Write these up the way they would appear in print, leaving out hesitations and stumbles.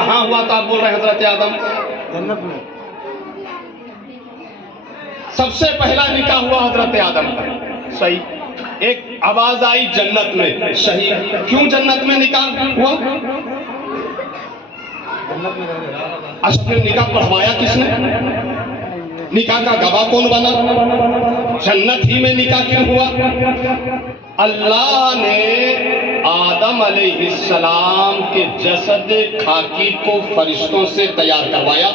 کہاں ہوا تھا؟ آپ بول رہے ہیں حضرت آدم جنت میں. سب سے پہلا نکاح ہوا حضرت آدم کا. صحیح. ایک آواز آئی جنت میں. صحیح. کیوں جنت میں نکاح ہوا؟ جنت میں رہ رہے. اصل میں نکاح پڑھوایا کس نے؟ نکاح کا گواہ کون بنا؟ جنت ہی میں نکاح کیوں ہوا؟ اللہ نے آدم علیہ السلام کے جسد خاکی کو فرشتوں سے تیار کروایا.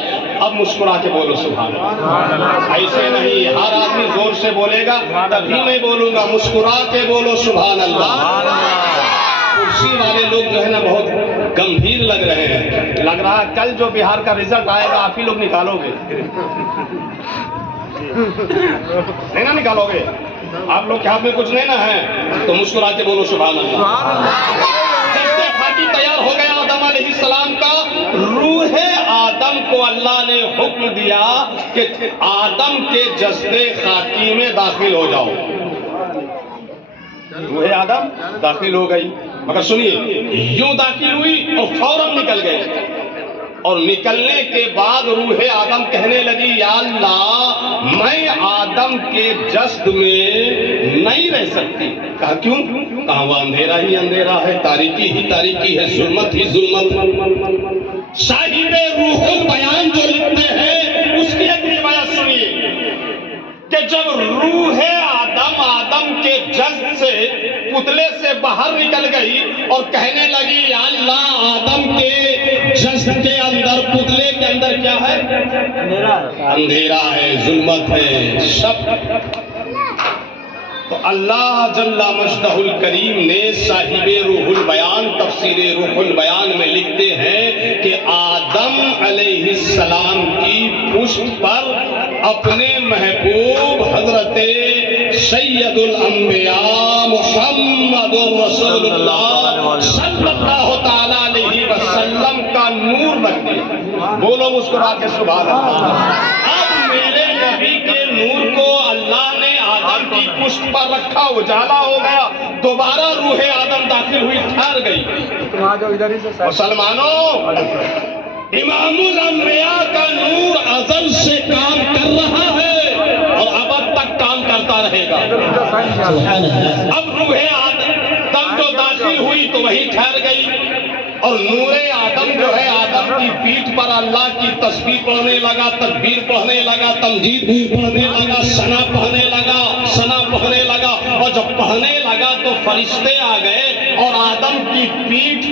اب مسکرا کے بولو سبحان اللہ. ایسے نہیں، ہر آدمی زور سے بولے گا تبھی میں بولوں گا. مسکرا کے بولو سبحان اللہ. کرسی والے لوگ جو ہے نا بہت گمبھیر لگ رہے ہیں. لگ رہا ہے کل جو بہار کا رزلٹ آئے گا آپ ہی لوگ نکالو گے. نہیں نا نکالو گے؟ آپ لوگ کے ہاتھ میں کچھ نہیں نا ہے تو مسکرا کے بولو سبحان اللہ. جسد خاکی تیار ہو گیا آدم علیہ السلام کا. روح آدم کو اللہ نے حکم دیا کہ آدم کے جسد خاکی میں داخل ہو جاؤ. روح آدم داخل ہو گئی. مگر سنیے، یوں داخل ہوئی اور فوراً نکل گئے. اور نکلنے کے بعد روح آدم کہنے لگی یا اللہ میں آدم کے جسد میں نہیں رہ سکتی. کہا کیوں؟ کہا وہ اندھیرا ہی اندھیرا ہے، تاریکی ہی تاریکی ہے، ظلمت ہی ظلمت. صاحب روح البیان جو لکھتے ہیں اس کی ایک روایت سنیے کہ جب روح آدم کے جسد سے پتلے سے باہر نکل گئی اور کہنے لگی یا اللہ آدم کے جسد کے اندر پتلے کے اندر کیا ہے؟ اندھیرا ہے، ظلمت ہے، شب. تو اللہ جل مجدہ الکریم نے صاحب روح البیان تفسیر روح البیان میں لکھتے ہیں کہ آدم علیہ السلام کی پشت پر اپنے محبوب حضرت سید الانبیاء محمد رسول اللہ صلی اللہ تعالیٰ علیہ وسلم کا نور رکھ دیا. بولو مسکرا کے سبحان اللہ. اب میرے نبی کے نور کو اللہ نے آدم کی پشت پر رکھا، اجالا ہو گیا. دوبارہ روح آدم داخل ہوئی، ٹھہر گئی. مسلمانوں، امام الانبیاء کا نور ازل سے کام کر رہا ہے اور ابد تک کام کرتا رہے گا. اب روح آدم جو داخل ہوئی تو وہی ٹھہر گئی اور نور آدم جو ہے آدم کی پیٹھ پر اللہ کی تسبیح پڑھنے لگا، تکبیر پڑھنے لگا، تمجید پڑھنے لگا، ثنا پڑھنے لگا. اور جب پڑھنے لگا تو فرشتے آ گئے اور آدم کی پیٹھ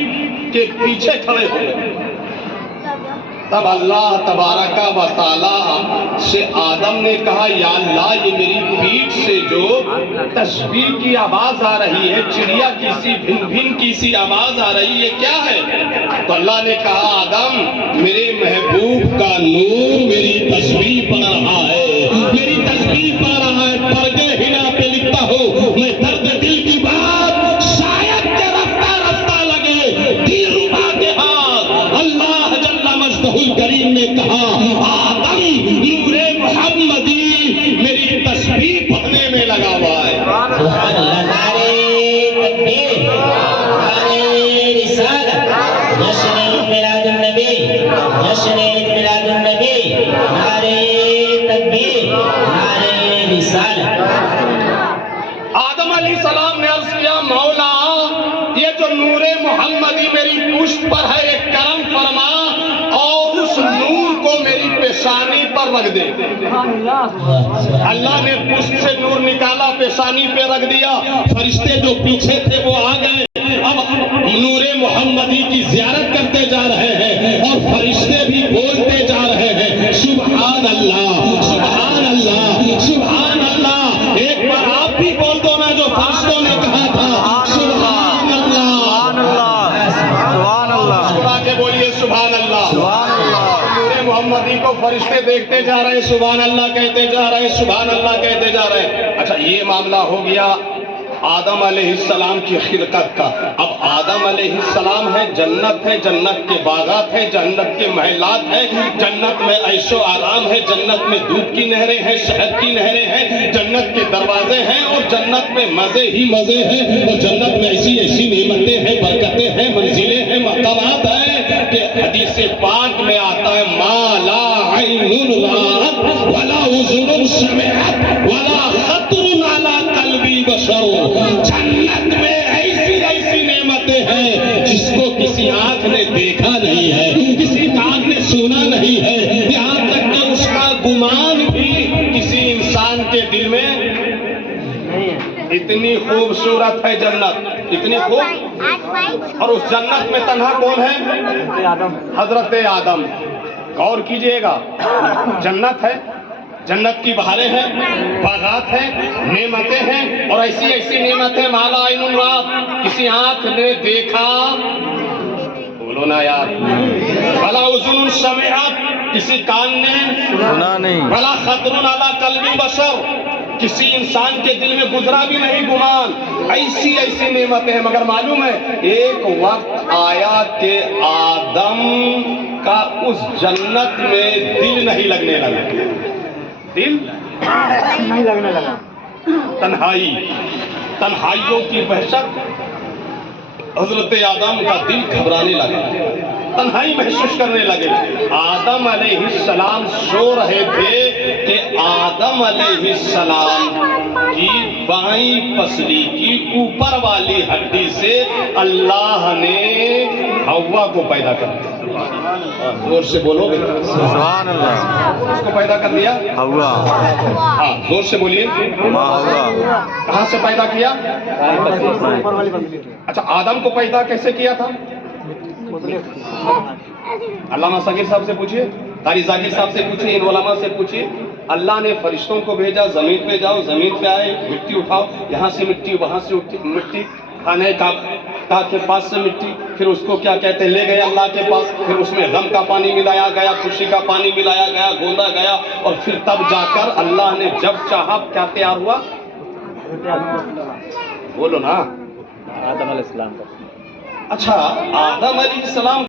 کے پیچھے کھڑے ہو گئے. تب اللہ تبارک و تعالیٰ سے آدم نے کہا یا اللہ یہ میری پیٹھ سے جو تسبیح کی آواز آ رہی ہے، چڑیا کی سی بھن بھن کی سی آواز آ رہی ہے، کیا ہے؟ تو اللہ نے کہا آدم میرے محبوب کا نور میری تسبیح پڑھ رہا ہے، میری تسبیح پڑھ رہا ہے. پردے ہنا پہ لکھتا ہوں میں درد دل کی بات شاید کہ رفتہ رفتہ لگے دل ربا کے ہاتھ. اللہ جل مجدہ الکریم نے کہا آدم نور محمدی میری تسبیح پڑھنے میں لگا ہوا ہے. سبحان اللہ. نعرہ تکبیر، نعرہ رسالت، جشن میلاد النبی، جشن میلاد النبی، نعرہ تکبیر، نعرہ رسالت. آدم علیہ السلام نے عرض کیا مولا یہ جو نور محمدی میری پشت پر ہے ایک کرم فرما اور اس نور کو میری پیشانی پر رکھ دے. اللہ نے پشت سے نور نکالا، پیشانی پہ رکھ دیا. فرشتے جو پیچھے تھے وہ آ گئے. اب نور محمدی کی زیارت کرتے جا رہے ہیں اور فرشتے بھی بولتے جا رہے ہیں سبحان اللہ سبحان اللہ سبحان اللہ. ایک بار آپ بھی بول دو نا جو فرشتوں نے کہا تھا سبحان اللہ. مسکرا کے بولیے سبحان اللہ. نور محمدی کو فرشتے دیکھتے جا رہے ہیں، سبحان اللہ کہتے جا رہے ہیں، سبحان اللہ کہتے جا رہے ہیں. اچھا یہ معاملہ ہو گیا آدم علیہ السلام کی خلقت کا. اب آدم علیہ السلام ہے، جنت ہے، جنت کے باغات ہیں، جنت کے محلات ہیں، جنت میں عیش و آرام ہے، جنت میں دودھ کی نہریں ہیں، شہد کی نہریں ہیں، جنت کے دروازے ہیں اور جنت میں مزے ہی مزے ہیں اور جنت میں ایسی ایسی نعمتیں ہیں، برکتیں ہیں، منزلیں ہیں، مقامات ہیں کہ حدیث پاک میں آتا ہے ما لا عین رأت ولا اذن سمعت ولا خطر علی قلب بشر. جنت میں ایسی ایسی نعمتیں ہیں جس کو کسی آنکھ نے دیکھا نہیں ہے, کسی کان نے سنا نہیں ہے, یہاں تک کہ اس کا گمان بھی کسی انسان کے دل میں. اتنی خوبصورت ہے جنت, اتنی خوب. اور اس جنت میں تنہا کون ہے؟ حضرت آدم. غور کیجئے گا, جنت ہے, جنت کی بہاریں ہیں, باغات ہیں, نعمتیں ہیں, اور ایسی ایسی نعمتیں مالا عین رات کسی آنکھ نے دیکھا, بولو نا یار, بلا اذن سمعت کسی کان نے سنا نہیں, بلا خطر علی قلب بشر کسی انسان کے دل میں گزرا بھی نہیں گمان. ایسی ایسی نعمتیں ہیں, مگر معلوم ہے ایک وقت آیا کہ آدم کا اس جنت میں دل نہیں لگنے لگا. دل نہیں لگنے لگا. تنہائی, تنہائیوں کی وحشت, حضرت آدم کا دل گھبرانے لگا, تنہائی محسوس کرنے لگے. آدم علیہ السلام سو رہے تھے کہ آدم علیہ السلام کی بائیں پسلی کی اوپر والی ہڈی سے اللہ نے حوا کو پیدا کر دیا. زور سے بولو گے, سبحان اللہ. اس کو پیدا کر دیا. ہوا, ہاں زور سے بولیے. ما ہوا. کہاں سے پیدا کیا؟ اچھا, آدم کو پیدا کیسے کیا تھا؟ علامہ صغیر صاحب سے پوچھئے, قاری ذاکر صاحب سے پوچھئے, ان علماء سے پوچھئے. اللہ نے فرشتوں کو بھیجا, زمین پہ جاؤ, زمین پہ آئے, مٹی اٹھاؤ, یہاں سے مٹی, وہاں سے مٹی, کھانے کا کے پاس سے مٹی, پھر اس کو کیا کہتے ہیں لے گئے اللہ کے پاس, پھر اس میں غم کا پانی ملایا گیا, خوشی کا پانی ملایا گیا, گوندا گیا, اور پھر تب جا کر اللہ نے جب چاہا کیا تیار ہوا؟ بولو نا. آدم علیہ السلام. اچھا, آدم علیہ السلام